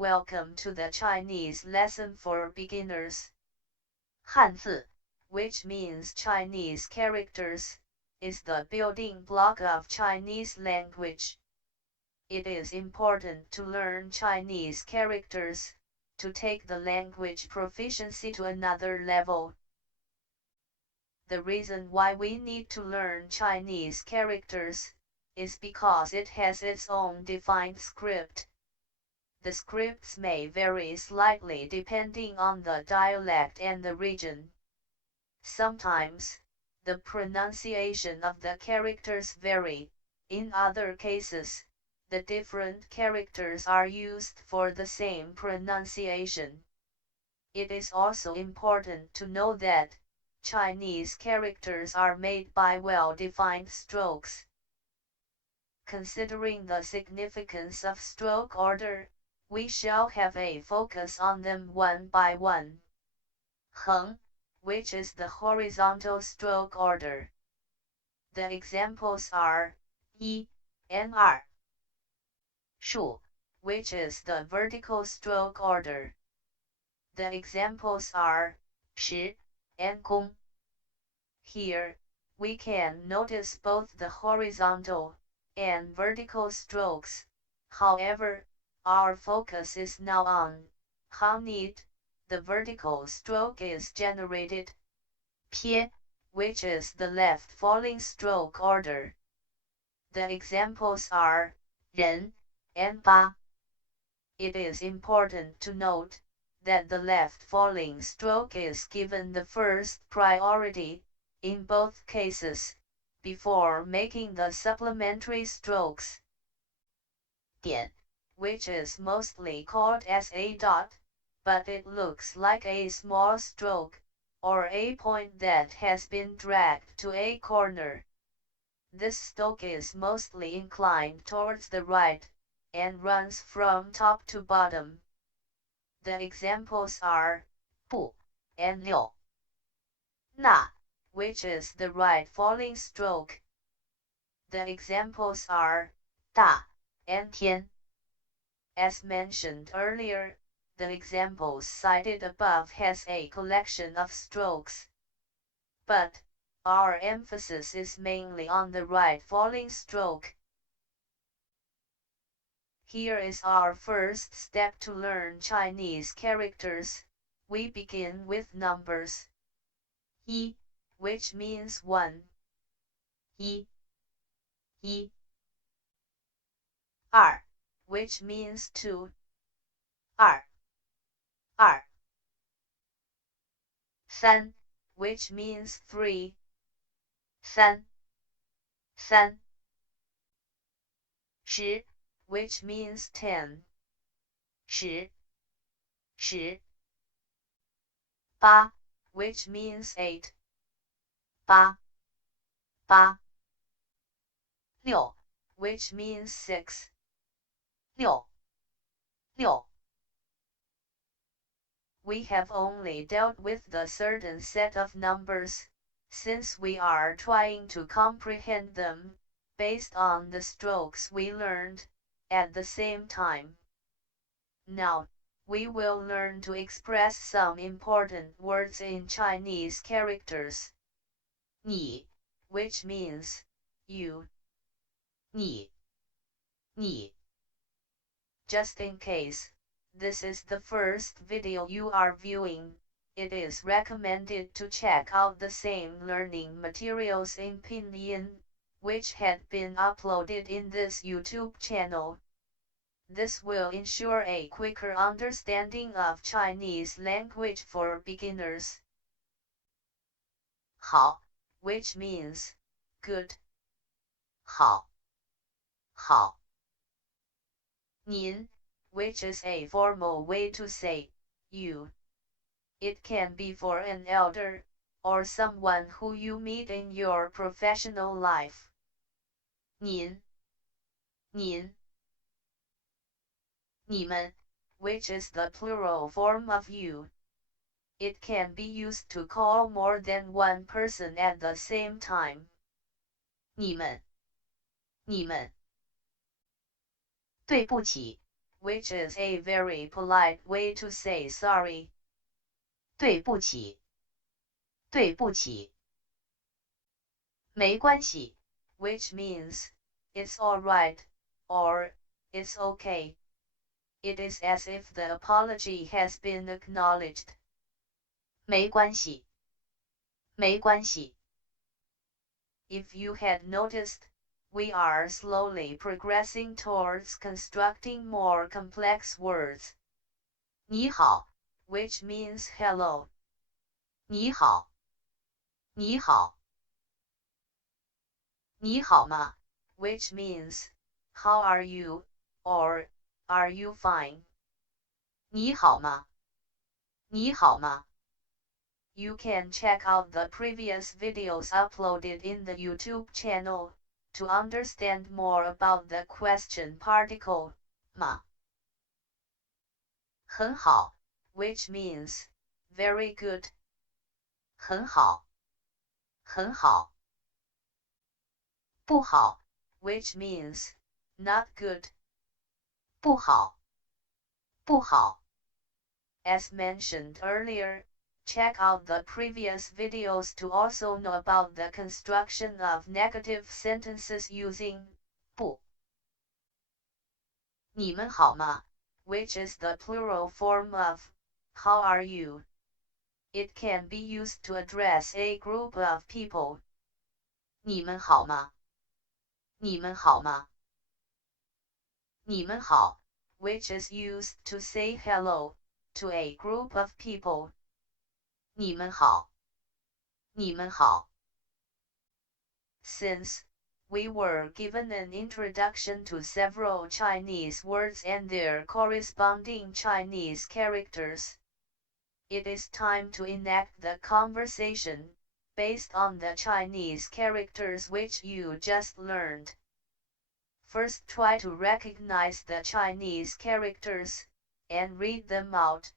Welcome to the Chinese lesson for beginners. 汉字, which means Chinese characters, is the building block of Chinese language. It is important to learn Chinese characters to take the language proficiency to another level. The reason why we need to learn Chinese characters is because it has its own defined script. The scripts may vary slightly depending on the dialect and the region. Sometimes, the pronunciation of the characters vary. In other cases, the different characters are used for the same pronunciation. It is also important to know that Chinese characters are made by well-defined strokes. Considering the significance of stroke order, we shall have a focus on them one by one. 横, which is the horizontal stroke order. The examples are 1 and 2. 竖, which is the vertical stroke order. The examples are 时 and 弓. Here, we can notice both the horizontal and vertical strokes. However, our focus is now on how neat the vertical stroke is generated. 撇, which is the left falling stroke order. The examples are 人 and 八. It is important to note that the left falling stroke is given the first priority, in both cases, before making the supplementary strokes. 点, which is mostly called as a dot, but it looks like a small stroke, or a point that has been dragged to a corner. This stroke is mostly inclined towards the right, and runs from top to bottom. The examples are 不 and 六. 那, which is the right falling stroke. The examples are 大 and 天. As mentioned earlier, the examples cited above has a collection of strokes. But our emphasis is mainly on the right falling stroke. Here is our first step to learn Chinese characters. We begin with numbers. 1, which means 1. 1. 1. 2, which means 2. 2. 2. 3, which means 3. 3. 3. 10, which means 10. 10. 10. 8, which means 8. 8. 8. 6, which means 6. 6. 6. We have only dealt with the certain set of numbers, since we are trying to comprehend them, based on the strokes we learned, at the same time. Now, we will learn to express some important words in Chinese characters. 你, which means you. 你. 你. Just in case this is the first video you are viewing, it is recommended to check out the same learning materials in Pinyin, which had been uploaded in this YouTube channel. This will ensure a quicker understanding of Chinese language for beginners. 好, which means good. 好. 好. 您, which is a formal way to say you. It can be for an elder, or someone who you meet in your professional life. 您. 您. 你们, which is the plural form of you. It can be used to call more than one person at the same time. 你们. 你们. 对不起, which is a very polite way to say sorry. 对不起，对不起。没关系， which means, it's alright, or, it's okay. It is as if the apology has been acknowledged. 没关系，没关系。If you had noticed, we are slowly progressing towards constructing more complex words. 你好， which means hello. 你好，你好。你好吗？ which means, how are you, or, are you fine? 你好吗？你好吗？ You can check out the previous videos uploaded in the YouTube channel to understand more about the question particle, 吗？很好， which means, very good. 很好，很好。不好， which means, not good. 不好，不好。As mentioned earlier, check out the previous videos to also know about the construction of negative sentences using 不。你们好吗？ which is the plural form of how are you. It can be used to address a group of people. 你们好吗？你们好吗？你们好， which is used to say hello to a group of people. 你们好，你们好。Since we were given an introduction to several Chinese words and their corresponding Chinese characters, it is time to enact the conversation based on the Chinese characters which you just learned. First, try to recognize the Chinese characters and read them out.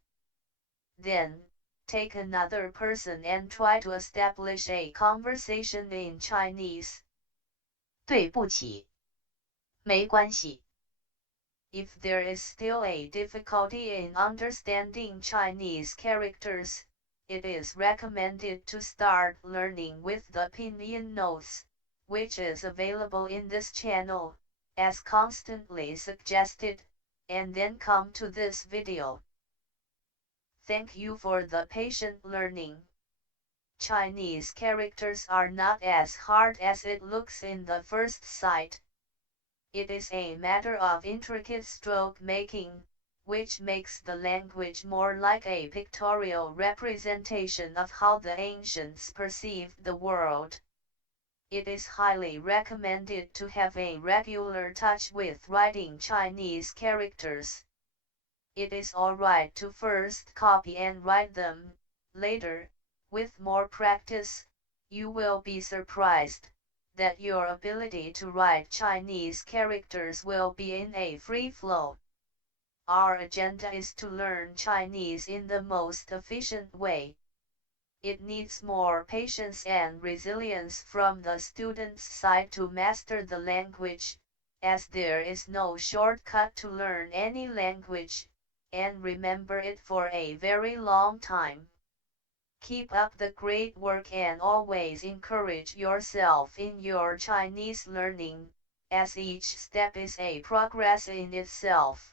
Then, take another person and try to establish a conversation in Chinese. 对不起，没关系。If there is still a difficulty in understanding Chinese characters, it is recommended to start learning with the pinyin notes, which is available in this channel, as constantly suggested, and then come to this video. Thank you for the patient learning. Chinese characters are not as hard as it looks in the first sight. It is a matter of intricate stroke making, which makes the language more like a pictorial representation of how the ancients perceived the world. It is highly recommended to have a regular touch with writing Chinese characters. It is alright to first copy and write them. Later, with more practice, you will be surprised that your ability to write Chinese characters will be in a free flow. Our agenda is to learn Chinese in the most efficient way. It needs more patience and resilience from the student's side to master the language, as there is no shortcut to learn any language and remember it for a very long time. Keep up the great work and always encourage yourself in your Chinese learning, as each step is a progress in itself.